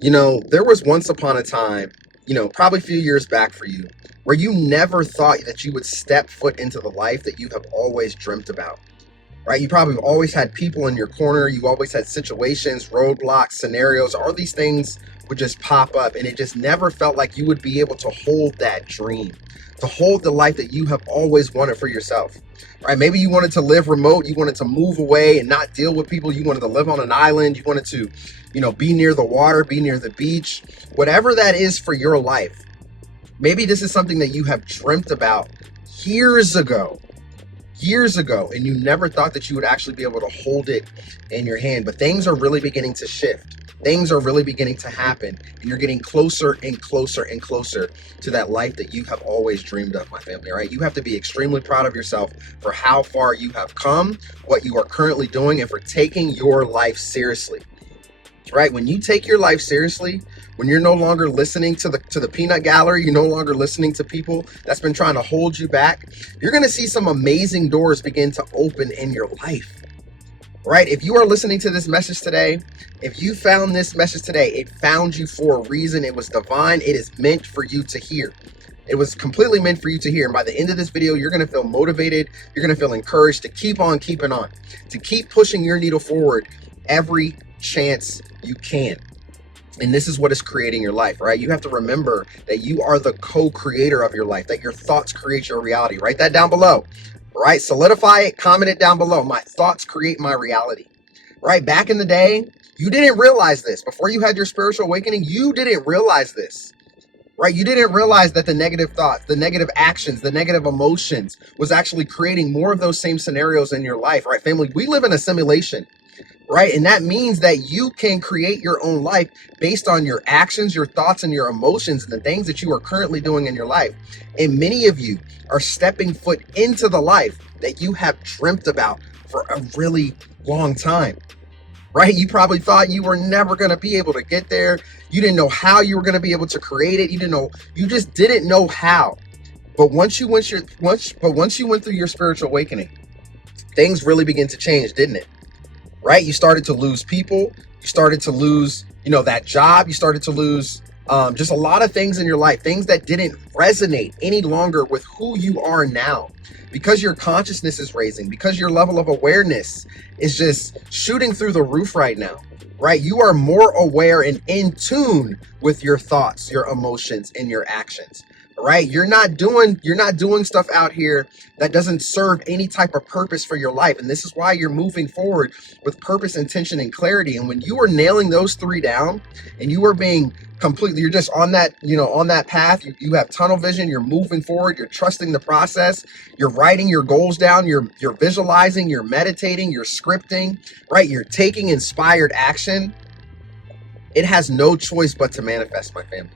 There was once upon a time, probably a few years back for you, where you never thought that you would step foot into the life that you have always dreamt about, right? You probably always had people in your corner. You always had situations, roadblocks, scenarios, all these things would just pop up, and it just never felt like you would be able to hold that dream, to hold the life that you have always wanted for yourself, right? Maybe you wanted to live remote, you wanted to move away and not deal with people, you wanted to live on an island, you wanted to, be near the water, be near the beach, whatever that is for your life. Maybe this is something that you have dreamt about years ago and you never thought that you would actually be able to hold it in your hand. But things are really beginning to shift. Things are really beginning to happen, and you're getting closer and closer and closer to that life that you have always dreamed of, my family, right? You have to be extremely proud of yourself for how far you have come, what you are currently doing, and for taking your life seriously. Right? When you take your life seriously, when you're no longer listening to the peanut gallery, you're no longer listening to people that's been trying to hold you back, you're going to see some amazing doors begin to open in your life. Right? If you are listening to this message today, if you found this message today, it found you for a reason. It was divine. It is meant for you to hear. It was completely meant for you to hear. And by the end of this video, you're going to feel motivated. You're going to feel encouraged to keep on keeping on, to keep pushing your needle forward every chance you can. And this is what is creating your life, right? You have to remember that you are the co-creator of your life, that your thoughts create your reality. Write that down below, right? Solidify it, comment it down below. My thoughts create my reality, right? Back in the day, you didn't realize this. Before you had your spiritual awakening, you didn't realize this, right? You didn't realize that the negative thoughts, the negative actions, the negative emotions was actually creating more of those same scenarios in your life, right? Family, we live in a simulation. Right. And that means that you can create your own life based on your actions, your thoughts, and your emotions, and the things that you are currently doing in your life. And many of you are stepping foot into the life that you have dreamt about for a really long time. Right. You probably thought you were never going to be able to get there. You didn't know how you were going to be able to create it. You just didn't know how. But once you went through your spiritual awakening, things really begin to change, didn't it? Right? You started to lose people. You started to lose, that job. You started to lose just a lot of things in your life, things that didn't resonate any longer with who you are now, because your consciousness is raising, because your level of awareness is just shooting through the roof right now, right? You are more aware and in tune with your thoughts, your emotions, and your actions. Right? You're not doing stuff out here that doesn't serve any type of purpose for your life. And this is why you're moving forward with purpose, intention, and clarity. And when you are nailing those three down and you are being completely, you're just on that, on that path, you have tunnel vision, you're moving forward, you're trusting the process, you're writing your goals down, you're visualizing, you're meditating, you're scripting, right? You're taking inspired action. It has no choice but to manifest, my family.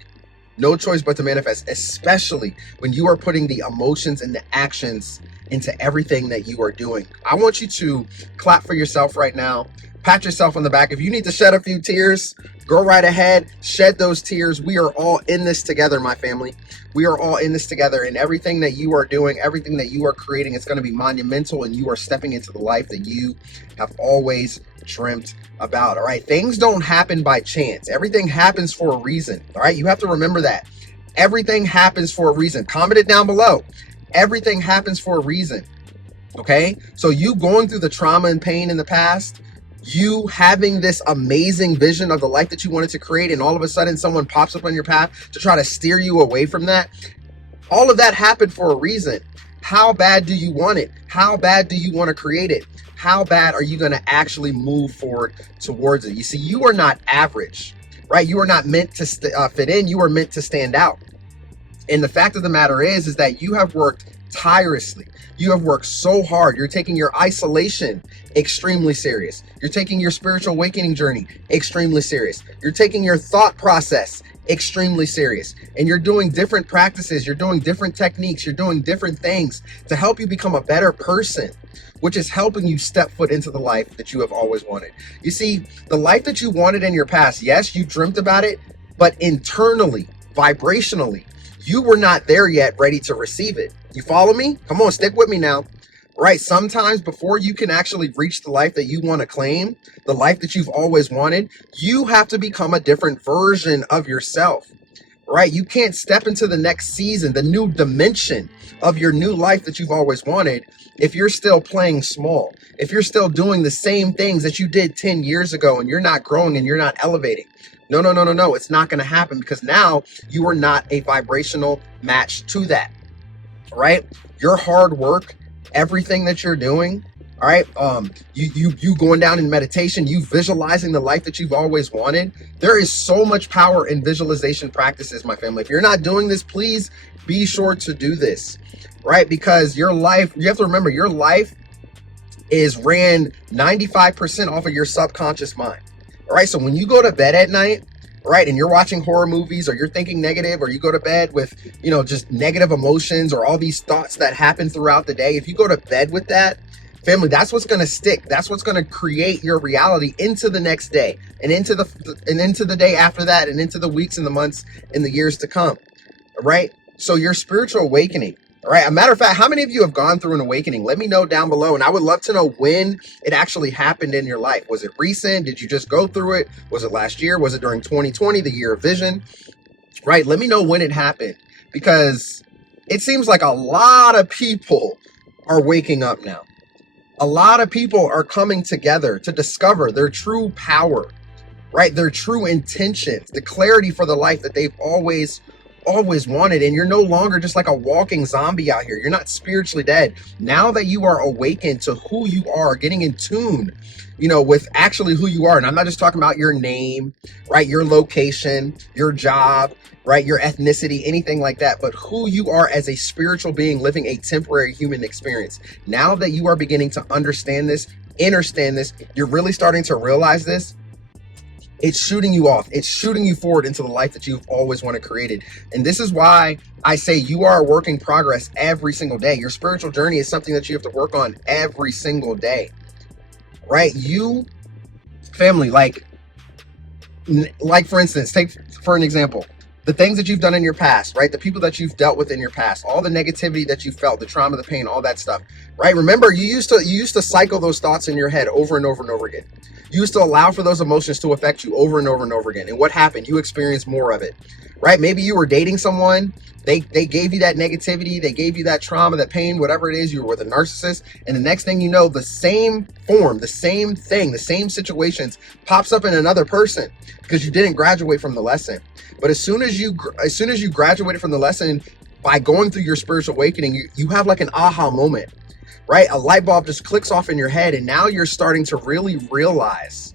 No choice but to manifest, especially when you are putting the emotions and the actions into everything that you are doing. I want you to clap for yourself right now. Pat yourself on the back. If you need to shed a few tears, go right ahead. Shed those tears. We are all in this together, my family. We are all in this together, and everything that you are doing, everything that you are creating, is going to be monumental, and you are stepping into the life that you have always dreamt about. All right. Things don't happen by chance. Everything happens for a reason. All right. You have to remember that. Everything happens for a reason. Comment it down below. Everything happens for a reason. Okay. So you going through the trauma and pain in the past, you having this amazing vision of the life that you wanted to create, and all of a sudden someone pops up on your path to try to steer you away from that. All of that happened for a reason. How bad do you want it? How bad do you want to create it? How bad are you going to actually move forward towards it? You see, you are not average, right? You are not meant to fit in. You are meant to stand out. And the fact of the matter is that you have worked tirelessly. You have worked so hard. You're taking your isolation extremely serious. You're taking your spiritual awakening journey extremely serious. You're taking your thought process extremely serious. And you're doing different practices. You're doing different techniques. You're doing different things to help you become a better person, which is helping you step foot into the life that you have always wanted. You see, the life that you wanted in your past, yes, you dreamt about it, but internally, vibrationally, you were not there yet ready to receive it. You follow me? Come on, stick with me now. right? Sometimes before you can actually reach the life that you want to claim, the life that you've always wanted, you have to become a different version of yourself, right? You can't step into the next season, the new dimension of your new life that you've always wanted, if you're still playing small, if you're still doing the same things that you did 10 years ago and you're not growing and you're not elevating. No, no, no, no, no. It's not going to happen because now you are not a vibrational match to that, right? Your hard work, everything that you're doing, all right, you going down in meditation, you visualizing the life that you've always wanted. There is so much power in visualization practices, my family. If you're not doing this, please be sure to do this, right? Because your life, you have to remember, your life is ran 95% off of your subconscious mind. All right, so when you go to bed at night, right, and you're watching horror movies or you're thinking negative, or you go to bed with, just negative emotions or all these thoughts that happen throughout the day, if you go to bed with that, family, that's what's going to stick. That's what's going to create your reality into the next day and into the day after that and into the weeks and the months and the years to come. All right, so your spiritual awakening. All right. A matter of fact, how many of you have gone through an awakening? Let me know down below. And I would love to know when it actually happened in your life. Was it recent? Did you just go through it? Was it last year? Was it during 2020, the year of vision? Right. Let me know when it happened, because it seems like a lot of people are waking up now. A lot of people are coming together to discover their true power, right? Their true intentions, the clarity for the life that they've always wanted. And you're no longer just like a walking zombie out here. You're not spiritually dead. Now that you are awakened to who you are, getting in tune, with actually who you are. And I'm not just talking about your name, right? Your location, your job, right? Your ethnicity, anything like that, but who you are as a spiritual being living a temporary human experience. Now that you are beginning to understand this, understand this, you're really starting to realize this. It's shooting you off. It's shooting you forward into the life that you've always wanted created. And this is why I say you are a work in progress every single day. Your spiritual journey is something that you have to work on every single day, right? You, family, like for instance, take for an example, the things that you've done in your past, right? The people that you've dealt with in your past, all the negativity that you felt, the trauma, the pain, all that stuff, right? Remember, you used to cycle those thoughts in your head over and over and over again. You used to allow for those emotions to affect you over and over and over again. And what happened? You experienced more of it, right? Maybe you were dating someone. They gave you that negativity. They gave you that trauma, that pain, whatever it is. You were with a narcissist. And the next thing you know, the same form, the same thing, the same situations pops up in another person because you didn't graduate from the lesson. But as soon as you graduated from the lesson by going through your spiritual awakening, you have like an aha moment, right? A light bulb just clicks off in your head. And now you're starting to really realize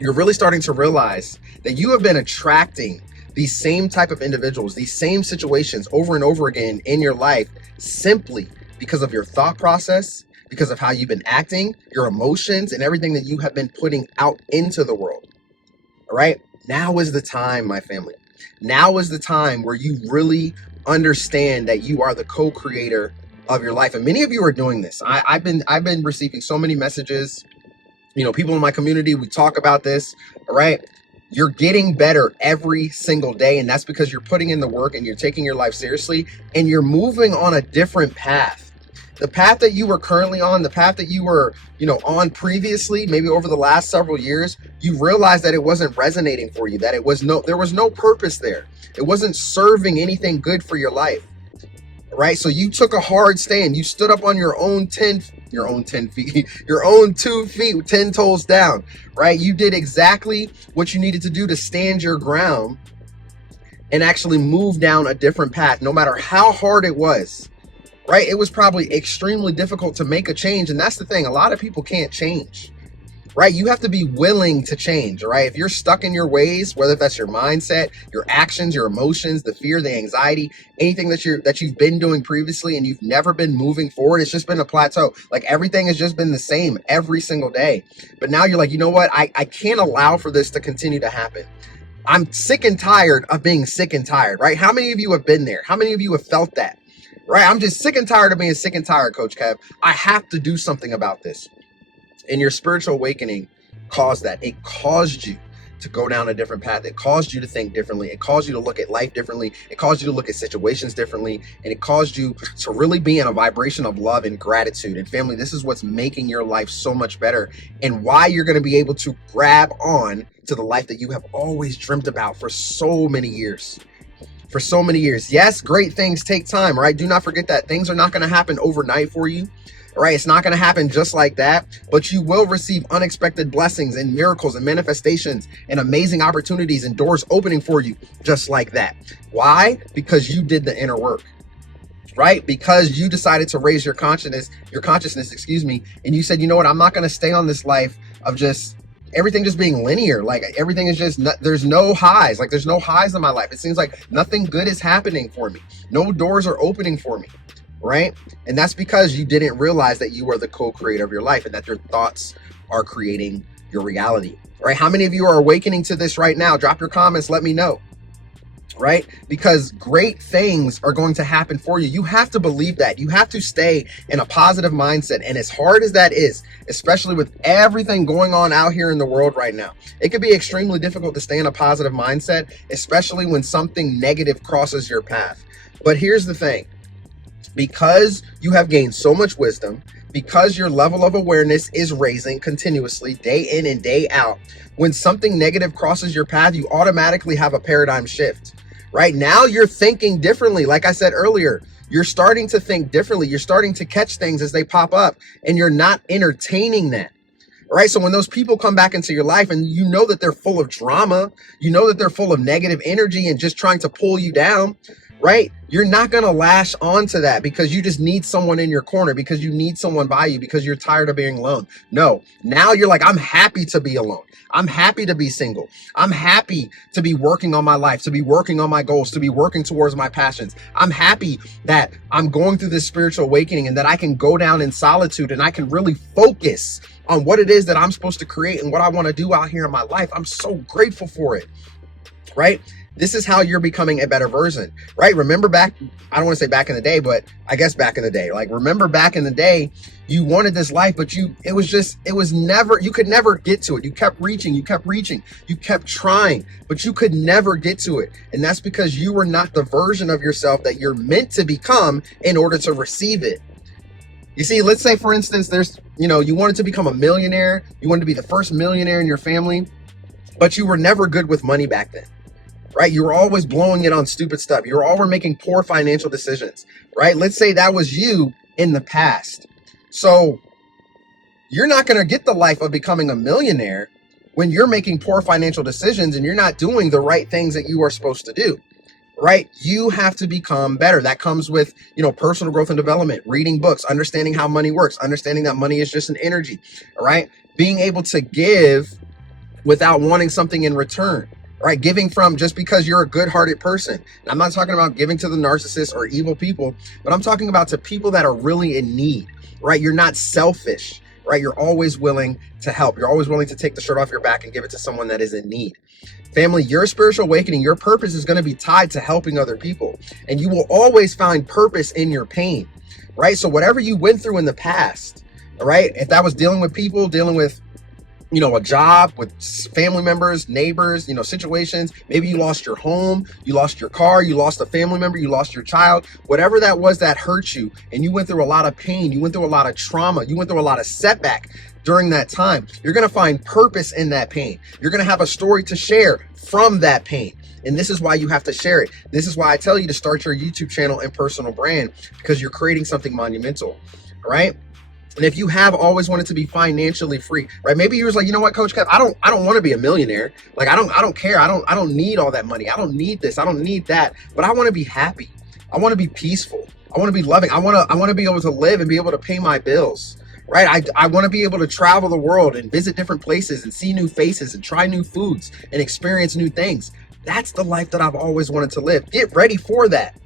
that you have been attracting these same type of individuals, these same situations over and over again in your life, simply because of your thought process, because of how you've been acting, your emotions, and everything that you have been putting out into the world. All right. Now is the time, my family. Now is the time where you really understand that you are the co-creator of your life. And many of you are doing this. I've been receiving so many messages, people in my community, we talk about this. All right. You're getting better every single day. And that's because you're putting in the work and you're taking your life seriously and you're moving on a different path. The path that you were currently on, the path that you were, on previously, maybe over the last several years, you realized that it wasn't resonating for you, that there was no purpose there. It wasn't serving anything good for your life. Right? So you took a hard stand. You stood up on your own 2 feet, 10 toes down, right? You did exactly what you needed to do to stand your ground and actually move down a different path, no matter how hard it was, right? It was probably extremely difficult to make a change. And that's the thing. A lot of people can't change, right? You have to be willing to change, right? If you're stuck in your ways, whether that's your mindset, your actions, your emotions, the fear, the anxiety, anything that you've been doing previously and you've never been moving forward, it's just been a plateau. Like everything has just been the same every single day. But now you're like, you know what? I can't allow for this to continue to happen. I'm sick and tired of being sick and tired, right? How many of you have been there? How many of you have felt that, right? I'm just sick and tired of being sick and tired, Coach Kev. I have to do something about this. And your spiritual awakening caused that. It caused you to go down a different path. It caused you to think differently. It caused you to look at life differently. It caused you to look at situations differently. And it caused you to really be in a vibration of love and gratitude. And family, this is what's making your life so much better, and why you're going to be able to grab on to the life that you have always dreamt about for so many years. For so many years. Yes, great things take time, right? Do not forget that things are not going to happen overnight for you. Right? It's not going to happen just like that, but you will receive unexpected blessings and miracles and manifestations and amazing opportunities and doors opening for you just like that. Why? Because you did the inner work, right? Because you decided to raise your consciousness, and you said, you know what? I'm not going to stay on this life of just everything just being linear. Like everything is just, there's no highs. Like there's no highs in my life. It seems like nothing good is happening for me. No doors are opening for me. Right? And that's because you didn't realize that you are the co-creator of your life and that your thoughts are creating your reality. Right? How many of you are awakening to this right now? Drop your comments. Let me know. Right? Because great things are going to happen for you. You have to believe that. You have to stay in a positive mindset. And as hard as that is, especially with everything going on out here in the world right now, it can be extremely difficult to stay in a positive mindset, especially when something negative crosses your path. But here's the thing. Because you have gained so much wisdom, because your level of awareness is raising continuously day in and day out, when something negative crosses your path, you automatically have a paradigm shift. Right now, you're thinking differently. Like I said earlier, you're starting to think differently. You're starting to catch things as they pop up, and you're not entertaining that. Right? So when those people come back into your life and you know that they're full of drama, you know that they're full of negative energy and just trying to pull you down, right? You're not going to lash on to that because you just need someone in your corner, because you need someone by you, because you're tired of being alone. No, now you're like, I'm happy to be alone. I'm happy to be single. I'm happy to be working on my life, to be working on my goals, to be working towards my passions. I'm happy that I'm going through this spiritual awakening and that I can go down in solitude and I can really focus on what it is that I'm supposed to create and what I want to do out here in my life. I'm so grateful for it, right? This is how you're becoming a better version, right? Remember back, I don't want to say back in the day, but I guess back in the day, like remember back in the day, you wanted this life, but you could never get to it. You kept reaching, you kept trying, but you could never get to it. And that's because you were not the version of yourself that you're meant to become in order to receive it. You see, let's say for instance, you wanted to become a millionaire. You wanted to be the first millionaire in your family, but you were never good with money back then. Right? You were always blowing it on stupid stuff. You were always making poor financial decisions, right? Let's say that was you in the past. So you're not going to get the life of becoming a millionaire when you're making poor financial decisions and you're not doing the right things that you are supposed to do, right? You have to become better. That comes with, personal growth and development, reading books, understanding how money works, understanding that money is just an energy, all right? Being able to give without wanting something in return. Right? Giving from just because you're a good-hearted person. And I'm not talking about giving to the narcissists or evil people, but I'm talking about to people that are really in need, right? You're not selfish, right? You're always willing to help. You're always willing to take the shirt off your back and give it to someone that is in need. Family, your spiritual awakening, your purpose is going to be tied to helping other people. And you will always find purpose in your pain, right? So whatever you went through in the past, all right? If that was dealing with people, dealing with a job, with family members, neighbors, situations. Maybe you lost your home, you lost your car, you lost a family member, you lost your child, whatever that was that hurt you. And you went through a lot of pain. You went through a lot of trauma. You went through a lot of setback during that time. You're going to find purpose in that pain. You're going to have a story to share from that pain. And this is why you have to share it. This is why I tell you to start your YouTube channel and personal brand, because you're creating something monumental, right? And if you have always wanted to be financially free, right? Maybe you was like, you know what, Coach Kev, I don't want to be a millionaire. Like, I don't care. I don't need all that money. I don't need this. I don't need that. But I want to be happy. I want to be peaceful. I want to be loving. I want to be able to live and be able to pay my bills, right? I want to be able to travel the world and visit different places and see new faces and try new foods and experience new things. That's the life that I've always wanted to live. Get ready for that.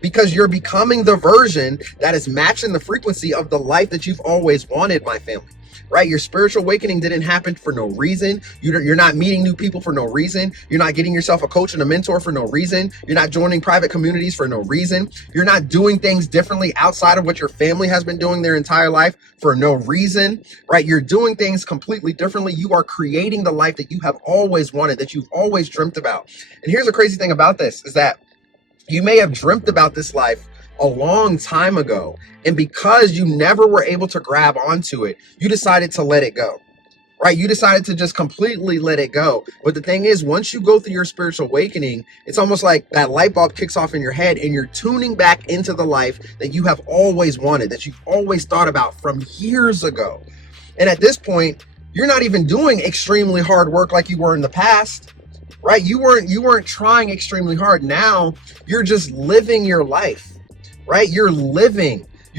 Because you're becoming the version that is matching the frequency of the life that you've always wanted, my family. right? Your spiritual awakening didn't happen for no reason. You're not meeting new people for no reason. You're not getting yourself a coach and a mentor for no reason. You're not joining private communities for no reason. You're not doing things differently outside of what your family has been doing their entire life for no reason, right? You're doing things completely differently. You are creating the life that you have always wanted, that you've always dreamt about. And here's the crazy thing about this is that you may have dreamt about this life a long time ago, and because you never were able to grab onto it, you decided to let it go, right? You decided to just completely let it go. But the thing is, once you go through your spiritual awakening, it's almost like that light bulb kicks off in your head and you're tuning back into the life that you have always wanted, that you've always thought about from years ago. And at this point, you're not even doing extremely hard work like you were in the past, right? You weren't trying extremely hard. Now you're just living your life, right? You're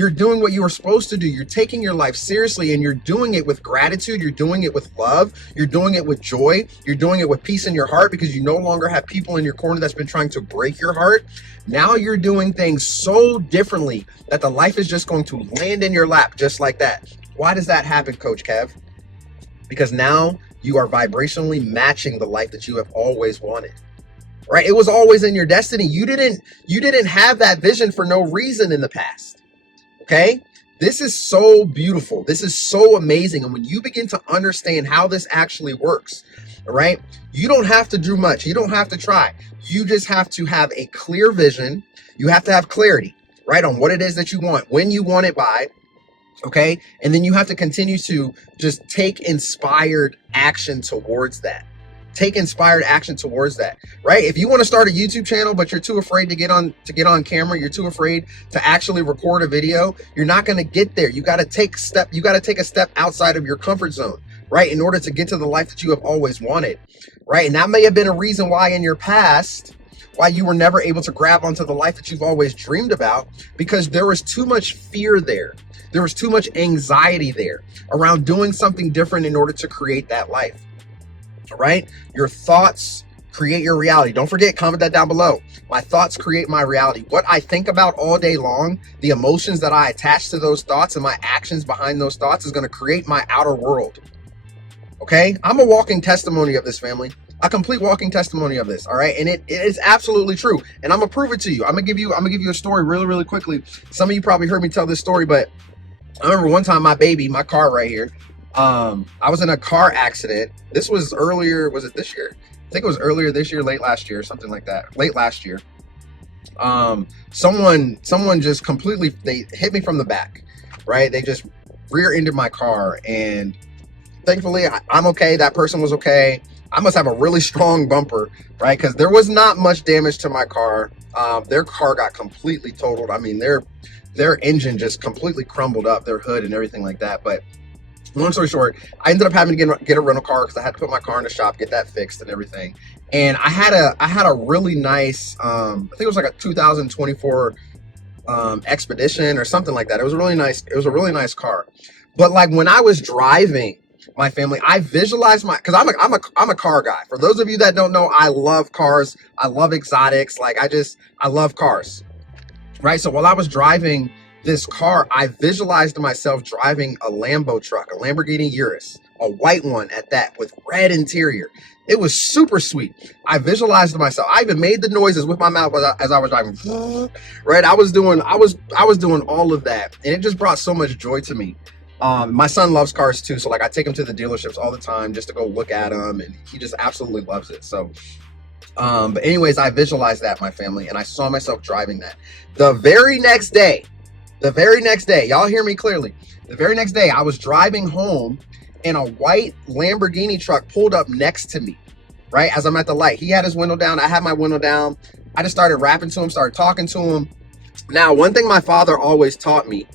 doing what you were supposed to do. You're taking your life seriously, and you're doing it with gratitude. You're doing it with love. You're doing it with joy. You're doing it with peace in your heart, because you no longer have people in your corner that's been trying to break your heart. Now you're doing things so differently that the life is just going to land in your lap just like that. Why does that happen, Coach Kev? Because now you are vibrationally matching the life that you have always wanted. Right? It was always in your destiny. You didn't have that vision for no reason in the past. Okay? This is so beautiful. This is so amazing. And when you begin to understand how this actually works, right? You don't have to do much. You don't have to try. You just have to have a clear vision. You have to have clarity, right? On what it is that you want, when you want it by, okay? And then you have to continue to just take inspired action towards that. Take inspired action towards that, right? If you want to start a YouTube channel, but you're too afraid to get on camera, you're too afraid to actually record a video, you're not going to get there. You got to take a step outside of your comfort zone, right? In order to get to the life that you have always wanted, right? And that may have been a reason why in your past, why you were never able to grab onto the life that you've always dreamed about, because there was too much fear there. There was too much anxiety there around doing something different in order to create that life. Right? Your thoughts create your reality. Don't forget, comment that down below. My thoughts create my reality. What I think about all day long, the emotions that I attach to those thoughts and my actions behind those thoughts is going to create my outer world. Okay? I'm a walking testimony of this, family. A complete walking testimony of this. All right. And it is absolutely true. And I'm gonna prove it to you. I'm gonna give you a story really quickly. Some of you probably heard me tell this story, but I remember one time my car right here, I was in a car accident. This was earlier, was it this year? I think it was earlier this year, late last year, something like that. Late last year. Someone just completely, they hit me from the back, right? They just rear-ended my car, and thankfully I'm okay. That person was okay. I must have a really strong bumper, right? Because there was not much damage to my car. Their car got completely totaled. I mean, their engine just completely crumbled up, their hood and everything like that. But long story short, I ended up having to get a rental car because I had to put my car in the shop, get that fixed and everything. And I had a really nice, I think it was like a 2024 Expedition or something like that. It was a really nice car. But like when I was driving, my family, I visualized because I'm a car guy. For those of you that don't know, I love cars. I love exotics. Like I love cars, right? So while I was driving this car, I visualized myself driving a Lambo truck, a Lamborghini Urus, a white one at that, with red interior. It was super sweet. I visualized myself. I even made the noises with my mouth as I was driving, right? I was doing all of that, and it just brought so much joy to me. My son loves cars too, so like I take him to the dealerships all the time just to go look at them, and he just absolutely loves it. So but anyways, I visualized that, my family, and I saw myself driving that. The very next day, y'all hear me clearly, the very next day I was driving home, and a white Lamborghini truck pulled up next to me, right as I'm at the light. He had his window down, I had my window down. I just started rapping to him, started talking to him. Now, one thing my father always taught me,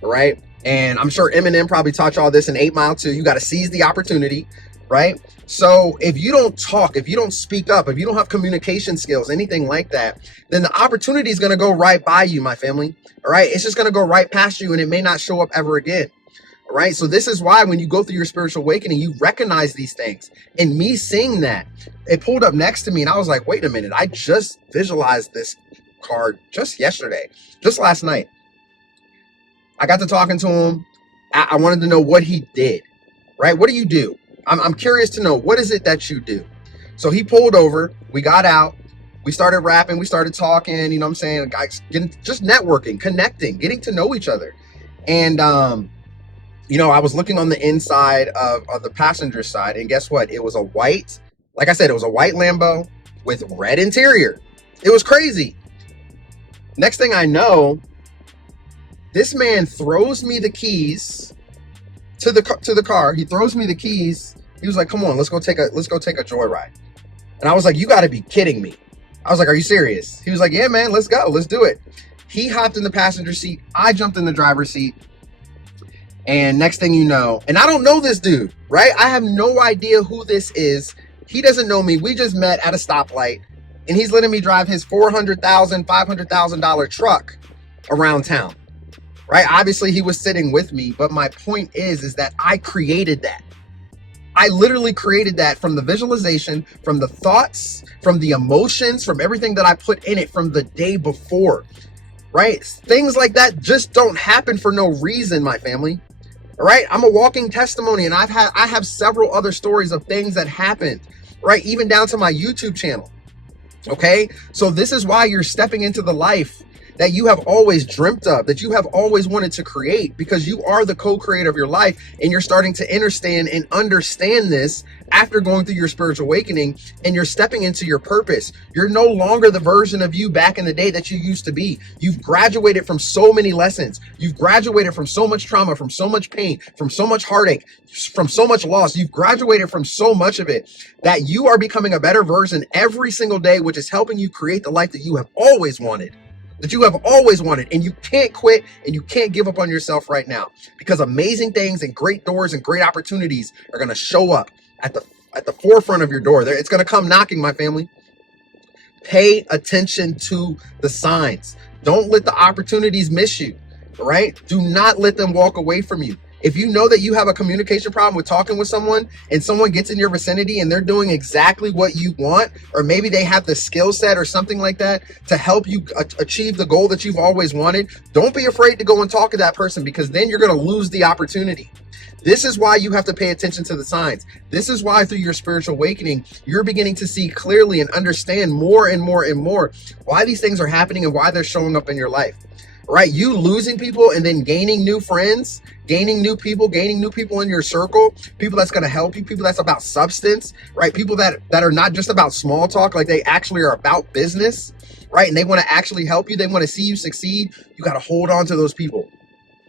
right, and I'm sure Eminem probably taught y'all this in 8 Mile too, you got to seize the opportunity, right? So if you don't talk, if you don't speak up, if you don't have communication skills, anything like that, then the opportunity is going to go right by you, my family. All right. It's just going to go right past you, and it may not show up ever again. All right. So this is why when you go through your spiritual awakening, you recognize these things. And me seeing that, it pulled up next to me, and I was like, wait a minute, I just visualized this car just yesterday, just last night. I got to talking to him. I wanted to know what he did, right? What do you do? I'm curious to know, what is it that you do? So he pulled over, we got out, we started rapping, we started talking, you know what I'm saying? Guys, just networking, connecting, getting to know each other. And, I was looking on the inside of the passenger side, and guess what? It was a white, like I said, it was a white Lambo with red interior. It was crazy. Next thing I know, this man throws me the keys to the car. He throws me the keys. He was like, "Come on, let's go take a joyride." And I was like, "You got to be kidding me." I was like, "Are you serious?" He was like, "Yeah, man, let's go. Let's do it." He hopped in the passenger seat. I jumped in the driver's seat. And next thing you know, and I don't know this dude, right? I have no idea who this is. He doesn't know me. We just met at a stoplight, and he's letting me drive his $400,000, $500,000 truck around town, right? Obviously, he was sitting with me, but my point is that I created that. I literally created that from the visualization, from the thoughts, from the emotions, from everything that I put in it from the day before, right? Things like that just don't happen for no reason, my family. All right, I'm a walking testimony, and I have several other stories of things that happened, right? Even down to my YouTube channel. Okay, so this is why you're stepping into the life that you have always dreamt of, that you have always wanted to create, because you are the co-creator of your life, and you're starting to understand this after going through your spiritual awakening, and you're stepping into your purpose. You're no longer the version of you back in the day that you used to be. You've graduated from so many lessons. You've graduated from so much trauma, from so much pain, from so much heartache, from so much loss. You've graduated from so much of it that you are becoming a better version every single day, which is helping you create the life that you have always wanted. And you can't quit, and you can't give up on yourself right now, because amazing things and great doors and great opportunities are going to show up at the forefront of your door. It's going to come knocking, my family. Pay attention to the signs. Don't let the opportunities miss you, all right? Do not let them walk away from you. If you know that you have a communication problem with talking with someone, and someone gets in your vicinity and they're doing exactly what you want, or maybe they have the skill set or something like that to help you achieve the goal that you've always wanted, don't be afraid to go and talk to that person, because then you're going to lose the opportunity. This is why you have to pay attention to the signs. This is why through your spiritual awakening, you're beginning to see clearly and understand more and more and more why these things are happening and why they're showing up in your life. Right? You losing people and then gaining new friends, gaining new people in your circle, people that's going to help you, people that's about substance, right? People that are not just about small talk, like they actually are about business, right? And they want to actually help you. They want to see you succeed. You got to hold on to those people,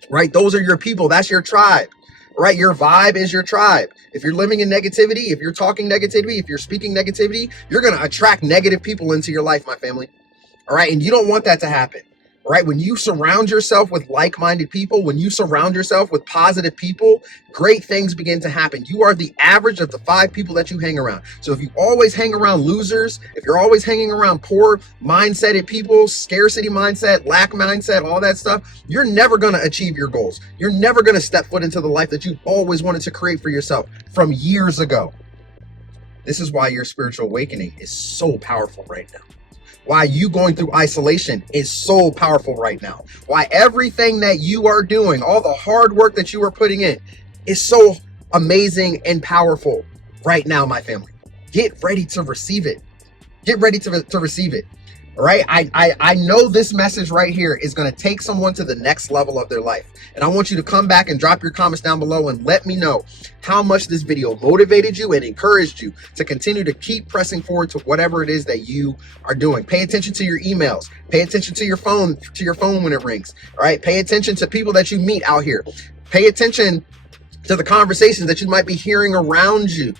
right? Those are your people. That's your tribe, right? Your vibe is your tribe. If you're living in negativity, if you're talking negativity, if you're speaking negativity, you're going to attract negative people into your life, my family. All right. And you don't want that to happen. Right? When you surround yourself with like-minded people, when you surround yourself with positive people, great things begin to happen. You are the average of the 5 people that you hang around. So if you always hang around losers, if you're always hanging around poor mindseted people, scarcity mindset, lack mindset, all that stuff, you're never going to achieve your goals. You're never going to step foot into the life that you've always wanted to create for yourself from years ago. This is why your spiritual awakening is so powerful right now. Why you going through isolation is so powerful right now. Why everything that you are doing, all the hard work that you are putting in, is so amazing and powerful right now, my family. Get ready to receive it. Get ready to receive it. All right. I know this message right here is going to take someone to the next level of their life. And I want you to come back and drop your comments down below and let me know how much this video motivated you and encouraged you to continue to keep pressing forward to whatever it is that you are doing. Pay attention to your emails. Pay attention to your phone when it rings. All right. Pay attention to people that you meet out here. Pay attention to the conversations that you might be hearing around you.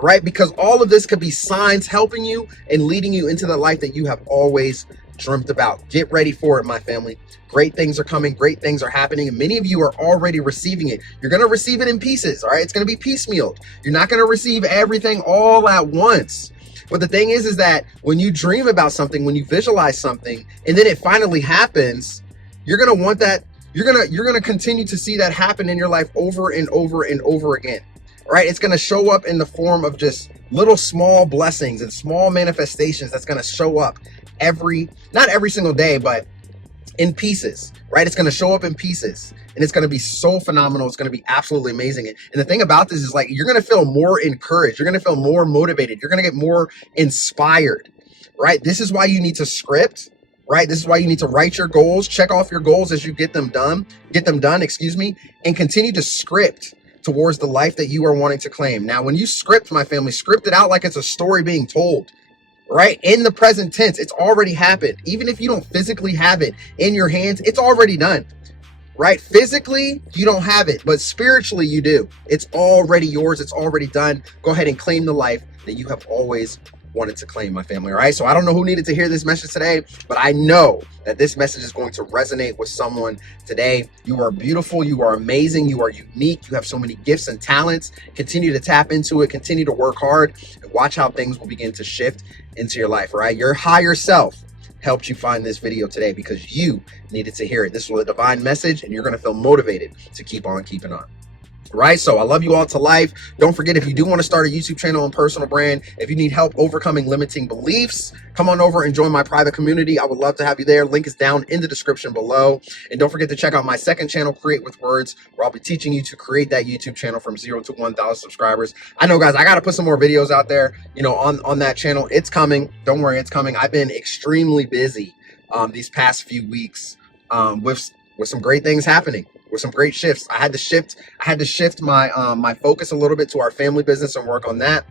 Right? Because all of this could be signs helping you and leading you into the life that you have always dreamt about. Get ready for it, my family. Great things are coming. Great things are happening. And many of you are already receiving it. You're going to receive it in pieces. All right. It's going to be piecemealed. You're not going to receive everything all at once. But the thing is that when you dream about something, when you visualize something, and then it finally happens, you're going to want that. You're going to continue to see that happen in your life over and over and over again. Right? It's going to show up in the form of just little small blessings and small manifestations that's going to show up not every single day, but in pieces, right? It's going to show up in pieces, and it's going to be so phenomenal. It's going to be absolutely amazing. And the thing about this is, like, you're going to feel more encouraged. You're going to feel more motivated. You're going to get more inspired, right? This is why you need to script, right? This is why you need to write your goals, check off your goals as you get them done, and continue to script towards the life that you are wanting to claim. Now, when you script, my family, script it out like it's a story being told, right? In the present tense, it's already happened. Even if you don't physically have it in your hands, it's already done, right? Physically, you don't have it, but spiritually you do. It's already yours. It's already done. Go ahead and claim the life that you have always wanted to claim, my family. All right. So I don't know who needed to hear this message today, but I know that this message is going to resonate with someone today. You are beautiful. You are amazing. You are unique. You have so many gifts and talents. Continue to tap into it. Continue to work hard, and watch how things will begin to shift into your life. All right. Your higher self helped you find this video today because you needed to hear it. This was a divine message, and you're going to feel motivated to keep on keeping on. Right? So I love you all to life. Don't forget, if you do want to start a YouTube channel and personal brand, if you need help overcoming limiting beliefs, come on over and join my private community. I would love to have you there. Link is down in the description below. And don't forget to check out my second channel, Create with Words, where I'll be teaching you to create that YouTube channel from 0 to 1,000 subscribers. I know, guys, I got to put some more videos out there, on that channel. It's coming. Don't worry, it's coming. I've been extremely busy these past few weeks with some great things happening, with some great shifts. I had to shift my my focus a little bit to our family business and work on that.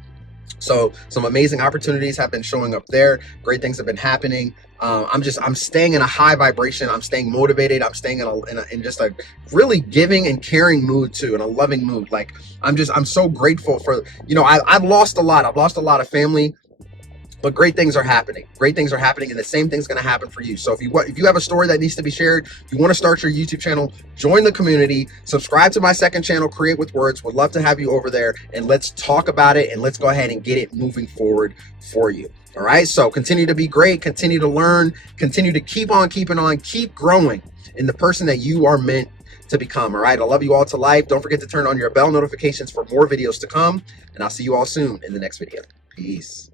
So some amazing opportunities have been showing up there. Great things have been happening. I'm staying in a high vibration. I'm staying motivated. I'm staying in just a really giving and caring mood too, in a loving mood. Like I'm so grateful for, I've lost a lot. I've lost a lot of family, but great things are happening. Great things are happening, and the same thing's going to happen for you. So if you have a story that needs to be shared, if you want to start your YouTube channel, join the community, subscribe to my second channel, Create with Words. Would love to have you over there, and let's talk about it, and let's go ahead and get it moving forward for you. All right. So continue to be great, continue to learn, continue to keep on keeping on, keep growing in the person that you are meant to become. All right. I love you all to life. Don't forget to turn on your bell notifications for more videos to come, and I'll see you all soon in the next video. Peace.